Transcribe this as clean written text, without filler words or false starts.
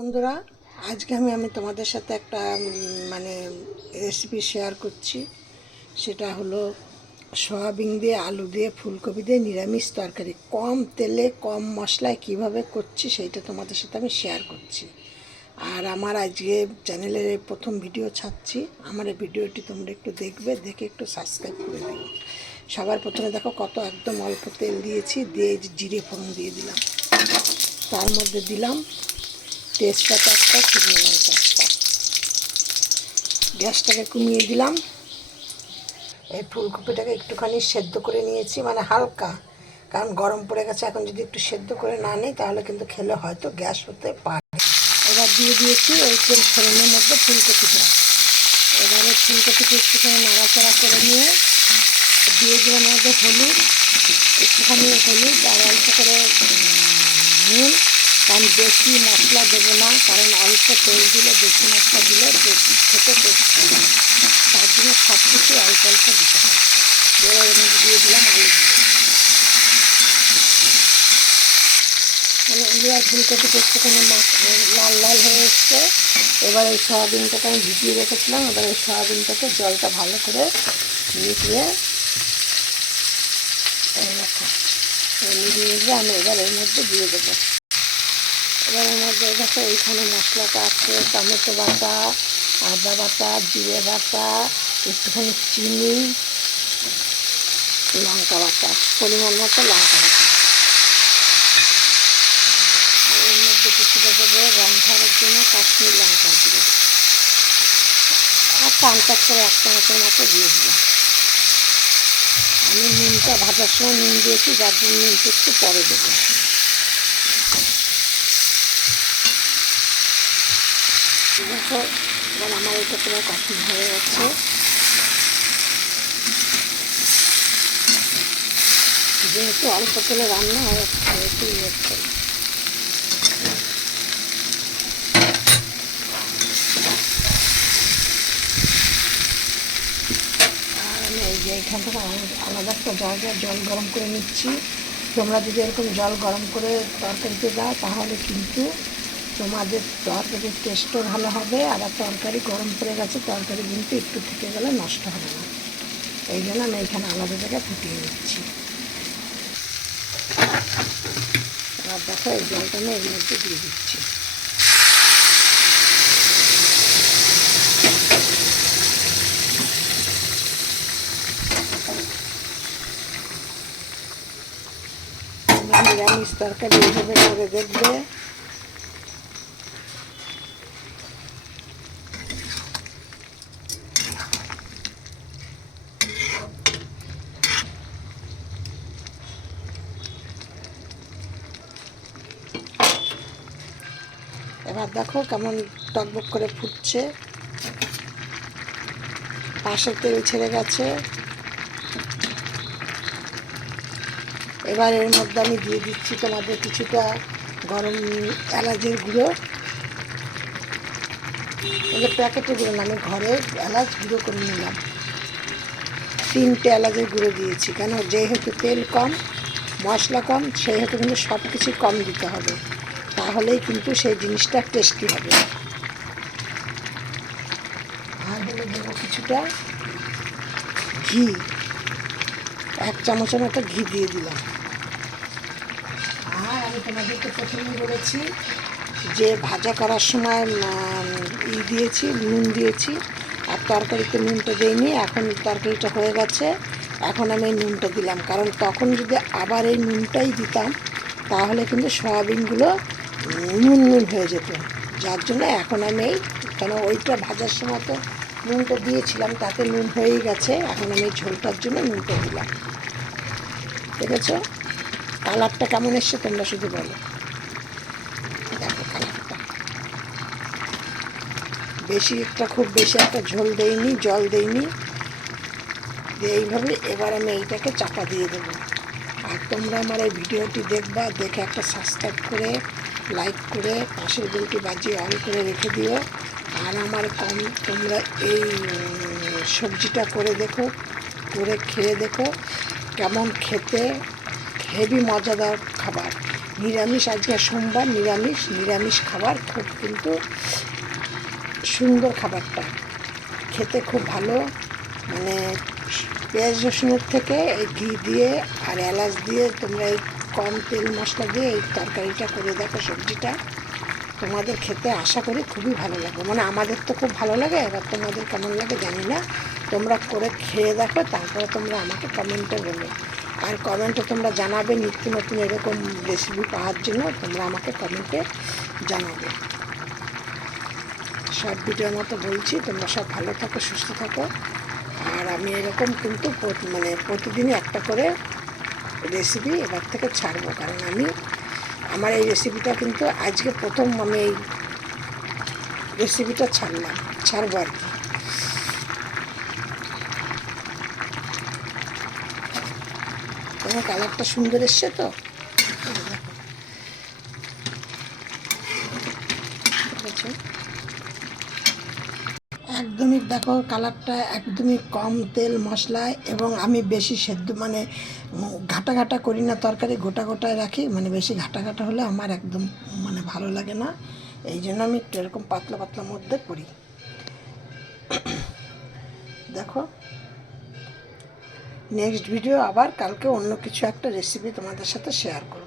বন্ধুরা, আজকে আমি তোমাদের সাথে একটা মানে রেসিপি শেয়ার করছি। সেটা হলো সয়াবিন দিয়ে আলু দিয়ে ফুলকপি দিয়ে নিরামিষ তরকারি, কম তেলে কম মশলায় কিভাবে করছি সেইটা তোমাদের সাথে আমি শেয়ার করছি। আর আমার আজকে চ্যানেলের প্রথম ভিডিও ছাড়ছি। আমার এই ভিডিওটি তোমরা একটু দেখবে, দেখে একটু সাবস্ক্রাইব করে দিও। সবার প্রথমে দেখো কত একদম অল্প তেল দিয়েছি, দিয়ে জিরে ফোড়ন দিয়ে দিলাম। তার মধ্যে দিলাম তেজপাতা একটা, শুকনো লঙ্কা একটা। গ্যাসটাকে কমিয়ে দিলাম। এই ফুলকপিটাকে একটুখানি সেদ্ধ করে নিয়েছি, মানে হালকা, কারণ গরম পড়ে গেছে। এখন যদি একটু সেদ্ধ করে না নিই তাহলে কিন্তু খেলে হয়তো গ্যাস হতে পারে। এবার দিয়ে দিয়েছি ওই তেল ফোড়নের মধ্যে ফুলকপিটা। এবারে ফুলকপিটা একটুখানি নাড়াচাড়া করে নিয়ে দিয়ে দিলাম মধ্যে হলুদ, একটুখানি হলুদ আর অল্প করে নুন। কারণ বেশি মশলা দেবো না, কারণ অল্প তেল দিলে বেশি মশলা দিলে খেতে টেস্ট হবে। তার জন্য সব কিছু অল্প অল্প দিতে হয়। এবার এর মধ্যে দিয়ে দিলাম আলুগুলো। মানে আলু আর ফুলকপিটা একটুখানি লাল লাল হয়ে এসছে। এবার এই সয়াবিনটাকে আমি ভিজিয়ে রেখেছিলাম। এবার এই সয়াবিনটাকে জলটা ভালো করে মিশিয়ে মিশিয়ে আমি এবার এর মধ্যে দিয়ে দেবো। এবার এর মধ্যে দেখো এইখানে মশলাটা আছে, টমেটো বাটা, আদা বাটা, জিরে বাটা, একটুখানি চিনি, লঙ্কা বাটা, পরিমাণ মতো লঙ্কা বাটা। আর এর মধ্যে কিছুটা দেবো রং ধরার জন্য কাশ্মীর লঙ্কা গুঁড়ো, আর চামচার করে এক চামচের মতো দিয়ে দিলাম। আমি নুনটা ভাজার সময় নুন দিয়েছি, যার জন্য নুনটা একটু পরে দেবো। দেখো এবার আমার এটা পুরো কষি হয়ে গেছে। যেহেতু অল্প তেলে রান্না হয়, একটু ইয়ে করি। আর আমি এই যে এইখান থেকে আলাদা একটা জায়গায় জল গরম করে নিচ্ছি। তোমরা যদি এরকম জল গরম করে তরকারিতে দাও তাহলে কিন্তু তোমাদের তরকারির টেস্টও ভালো হবে। আবার তরকারি গরম পড়ে গেছে, তরকারি কিন্তু একটু থেকে গেলে নষ্ট হবে না। এই জন্য আমি এখানে আলাদা জায়গায় ফুটিয়ে নিচ্ছি। আর দেখো এই জলটা আমি এর মধ্যে দিয়ে দিচ্ছি। নিরামিষ তরকারি এইভাবে করে দেখবে। এবার দেখো কেমন টকবক করে ফুটছে, পাশের তেল ছেড়ে গেছে। এবার এর মধ্যে আমি দিয়ে দিচ্ছি তোমাদের কিছুটা গরম এলাচের গুঁড়ো। এই প্যাকেটের গুঁড়ো না, আমি ঘরে এলাচ গুঁড়ো করে নিলাম। 3টে এলাচের গুঁড়ো দিয়েছি, কেন যেহেতু তেল কম মশলা কম, সেহেতু কিন্তু সব কিছু কম দিতে হবে, তাহলেই কিন্তু সেই জিনিসটা টেস্টি হবে। আর হলো দেবো কিছুটা ঘি, 1 চামচের মতো ঘি দিয়ে দিলাম। আর আমি তোমাদেরকে প্রথমে বলেছি যে ভাজা করার সময় দিয়েছি, নুন দিয়েছি, আর তরকারিতে নুনটা দিইনি। এখন তরকারিটা হয়ে গেছে, এখন আমি এই নুনটা দিলাম, কারণ তখন যদি আবার এই নুনটাই দিতাম তাহলে কিন্তু সয়াবিনগুলো নুন নুন হয়ে যেত। যার জন্য এখন আমি কেন ওইটা ভাজার সময় তো নুনটা দিয়েছিলাম, তাতে নুন হয়েই গেছে। এখন আমি ঝোলটার জন্য নুনটা দিলাম। দেখেছো কালারটা কেমন এসছে, তোমরা শুধু বলো। দেখো কালারটা খুব বেশি একটা ঝোল দেইনি, জল দেইনি, এইভাবে। এবার আমি এইটাকে চাপা দিয়ে দেবো। আর তোমরা আমার এই ভিডিওটি দেখবা, দেখে একটা সাবস্ক্রাইব করে, লাইক করে, পাশের বেলটি বাজিয়ে অন করে রেখে দিও। আর আমার তোমরা এই সবজিটা করে দেখো, করে খেয়ে দেখো কেমন খেতে, হেভি মজাদার খাবার। নিরামিষ, আজকে সোমবার, নিরামিষ খাবার খুব কিন্তু সুন্দর খাবারটা, খেতে খুব ভালো। মানে পেঁয়াজ রসুনের থেকে এই ঘি দিয়ে আর এলাচ দিয়ে তোমরা এই কম তেল মশলা দিয়ে এই তরকারিটা করে দেখো, সবজিটা তোমাদের খেতে আশা করি খুবই ভালো লাগবে। মানে আমাদের তো খুব ভালো লাগে, এবার তোমাদের কেমন লাগে জানি না। তোমরা করে খেয়ে দেখো, তারপরে তোমরা আমাকে কমেন্টে বলো। আর কমেন্টে তোমরা জানাবে নিত্য নতুন এরকম রেসিপি পাওয়ার জন্য, তোমরা আমাকে কমেন্টে জানাবে। সব ভিডিওর মতো বলছি, তোমরা সব ভালো থাকো, সুস্থ থাকো। আর আমি এরকম কিন্তু মানে প্রতিদিনই একটা করে রেসিপি এবার থেকে ছাড়বো, কারণ আমার এই রেসিপিটা কিন্তু আজকে প্রথম আমি এই রেসিপিটা ছাড়বো আর কি। তোমার কালারটা সুন্দর এসছে তো, দেখো একদমই, দেখো কালারটা একদমই কম তেল মশলায়, এবং আমি বেশি সেদ্ধ মানে ঘাটা ঘাটা করি না, তরকারি গোটা গোটায় রাখি। মানে বেশি ঘাটা ঘাটা হলে আমার একদম মানে ভালো লাগে না, এই জন্য আমি একটু এরকম পাতলা পাতলার মধ্যে করি। দেখো নেক্সট ভিডিও আবার কালকে অন্য কিছু একটা রেসিপি তোমাদের সাথে শেয়ার করব।